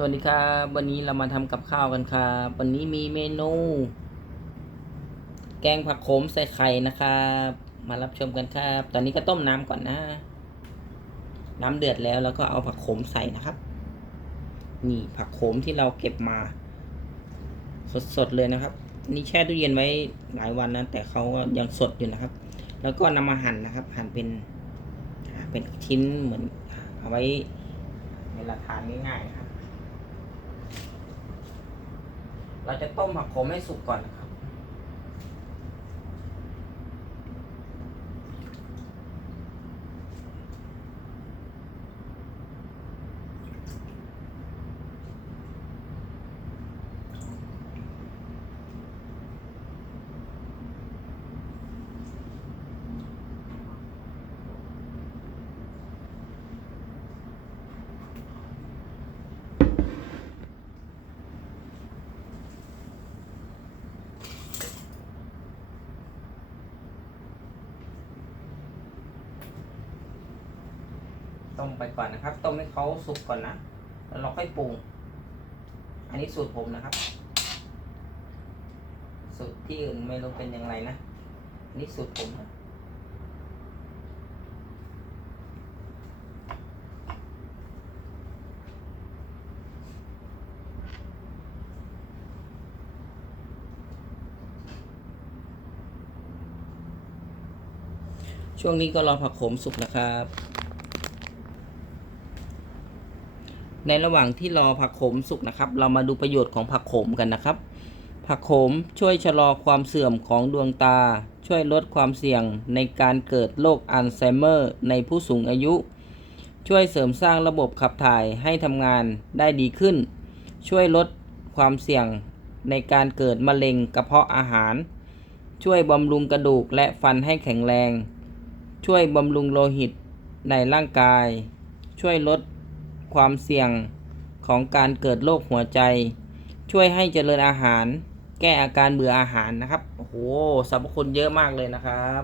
สวัสดีครับวันนี้เรามาทำกับข้าวกันครับวันนี้มีเมนู แกงผักโขมใส่ไข่นะครับ มารับชมกันครับ ตอนนี้ก็ต้มน้ำก่อนนะ น้ำเดือดแล้วแล้วก็เอาผักโขมใส่นะครับ นี่ผักโขมที่เราเก็บมา สดๆเลยนะครับ นี่แช่ตู้เย็นไว้หลายวันนะแต่เขาก็ยังสดอยู่นะครับ แล้วก็นำมาหั่นนะครับ หั่นเป็นเป็นชิ้นเหมือนเอาไว้เวลาทานง่ายๆนะครับ เราจะต้มผักโขมให้สุกก่อนนะครับ มไปก่อนนะครับ ต้มให้เขาสุกก่อนนะ แล้วเราค่อยปรุง อันนี้สูตรผมนะครับ สูตรที่อื่นไม่รู้เป็นอย่างไรนะ อันนี้สูตรผมนะช่วงนี้ก็รอผักโขมสุกนะครับ ในระหว่างที่รอผักโขมสุกนะครับ เรามาดูประโยชน์ของผักโขมกันนะครับ ผักโขมช่วยชะลอความเสื่อมของดวงตา ช่วยลดความเสี่ยงในการเกิดโรคอัลไซเมอร์ ในผู้สูงอายุ ช่วยเสริมสร้างระบบขับถ่ายให้ทำงานได้ดีขึ้น ช่วยลดความเสี่ยงในการเกิดมะเร็งกระเพาะอาหาร ช่วยบำรุงกระดูกและฟันให้แข็งแรง ช่วยบำรุงโลหิตในร่างกาย ช่วยลด ความเสี่ยงของการเกิดโรคหัวใจ ช่วยให้เจริญอาหาร แก้อาการเบื่ออาหารนะครับ โอ้โหสรรพคุณเยอะมากเลยนะครับ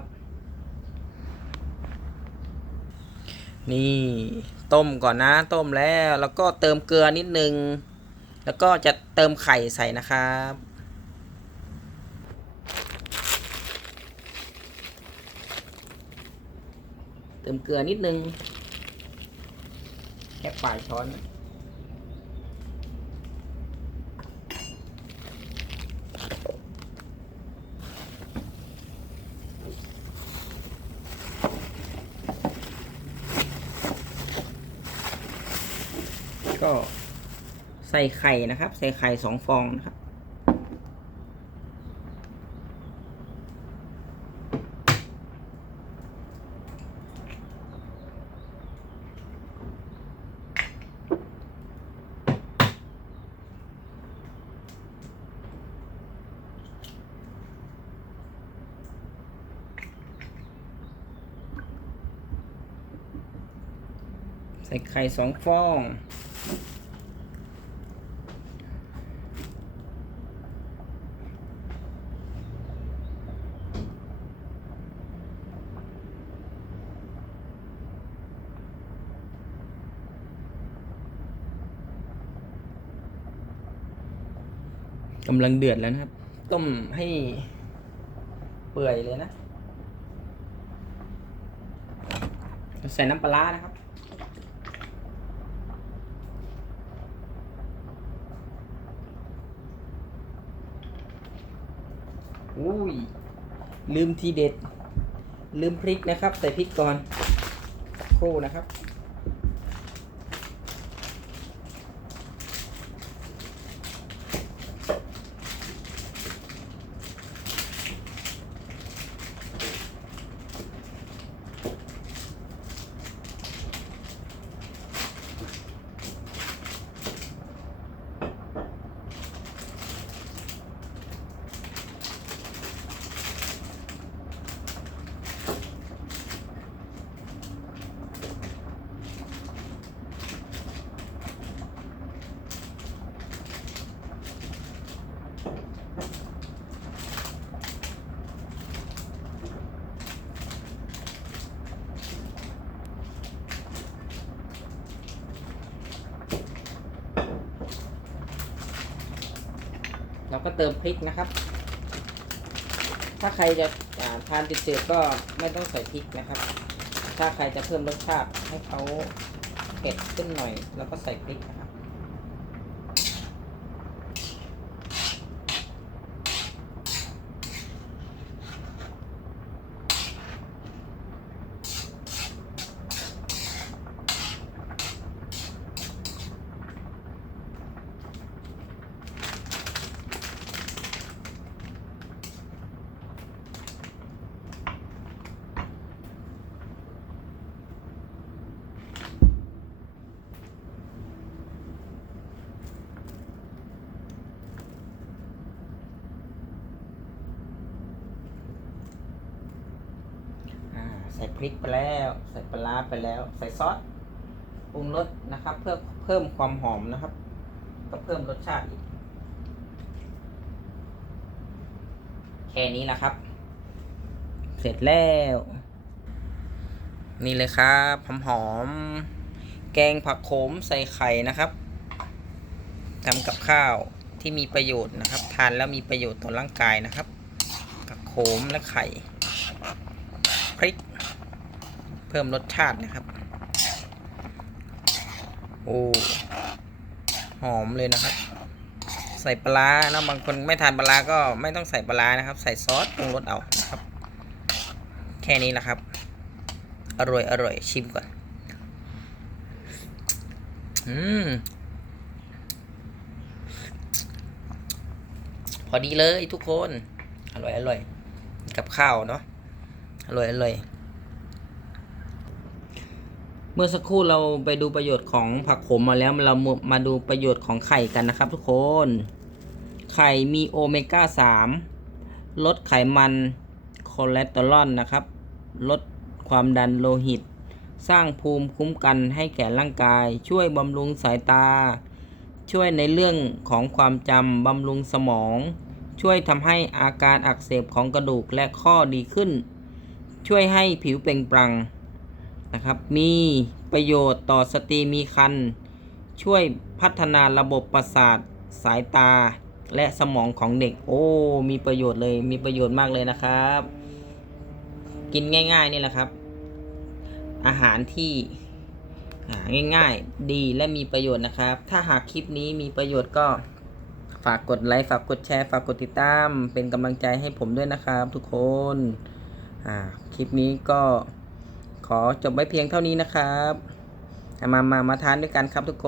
นี่ต้มก่อนนะ ต้มแล้วแล้วก็เติมเกลือนิดนึง แล้วก็จะเติมไข่ใส่นะครับเติมเกลือนิดนึง ค่ปลายช้อนก็ใส่ไข่นะครับ ใส่ไข่สองฟองนะครับ ใส่ไข่สองฟอง กำลังเดือดแล้วนะครับ ต้มให้เปื่อยเลยนะ ใส่น้ำปลานะครับ อุ้ย ลืมทีเด็ด ลืมพริกนะครับ ใส่พริกก่อนโค่นะครับ เราก็เติมพริกนะครับ ถ้าใครจะทานจืดๆก็ไม่ต้องใส่พริกนะครับ ถ้าใครจะเพิ่มรสชาติให้เขาเผ็ดขึ้นหน่อย แล้วก็ใส่พริกนะครับ อ่า ใส่พริกไปแล้ว ใส่ปลาไปแล้ว ใส่ซอสปรุงรสนะครับ เพื่อเพิ่มความหอมนะครับ ก็เพิ่มรสชาติอีกแค่นี้นะครับ เสร็จแล้ว นี่เลยครับหอมหอมๆแกงผักโขมใส่ไข่นะครับทำกับข้าวที่มีประโยชน์นะครับ ทานแล้วมีประโยชน์ต่อร่างกายนะครับผักโขมและไข่พริก พิ่มรสชาตินะครับ โอ้หอมเลยนะครับ ใส่ปลาร้านะบางคนไม่ทานปลาก็ไม่ต้องใส่ปลานะครับ ใส่ซอสปรุงรสเอาครับ แค่นี้แหละครับ อร่อยอร่อยชิมก่อน อืมพอดีเลยทุกคน อร่อยอร่อย กับข้าวเนาะอร่อยอร่อย เมื่อสักครู่เราไปดูประโยชน์ของผักขมมาแล้วเรามาดูประโยชน์ของไข่กันนะครับ ทุกคน ไข่มีโอเมก้า3ลดไขมันคอเลสเตอรอลนะครับ ลดความดันโลหิต สร้างภูมิคุ้มกันให้แก่ร่างกาย ช่วยบำรุงสายตา ช่วยในเรื่องของความจำบำรุงสมอง ช่วยทำให้อาการอักเสบของกระดูกและข้อดีขึ้น ช่วยให้ผิวเปล่งปลั่ง นะครับ มีประโยชน์ต่อสตรีมีครรภ์ช่วยพัฒนาระบบประสาทสายตาและสมองของเด็ก โอ้ มีประโยชน์เลย มีประโยชน์มากเลยนะครับ กินง่ายๆนี่แหละครับ อาหารที่ง่ายๆ ดีและมีประโยชน์นะครับ ถ้าหากคลิปนี้มีประโยชน์ก็ฝากกดไลค์ ฝากกดแชร์ ฝากกดติดตาม เป็นกำลังใจให้ผมด้วยนะครับทุกคน คลิปนี้ก็ ขอจบไว้เพียงเท่านี้นะครับ มามามาทานด้วยกันครับทุกค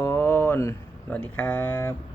น สวัสดีครับ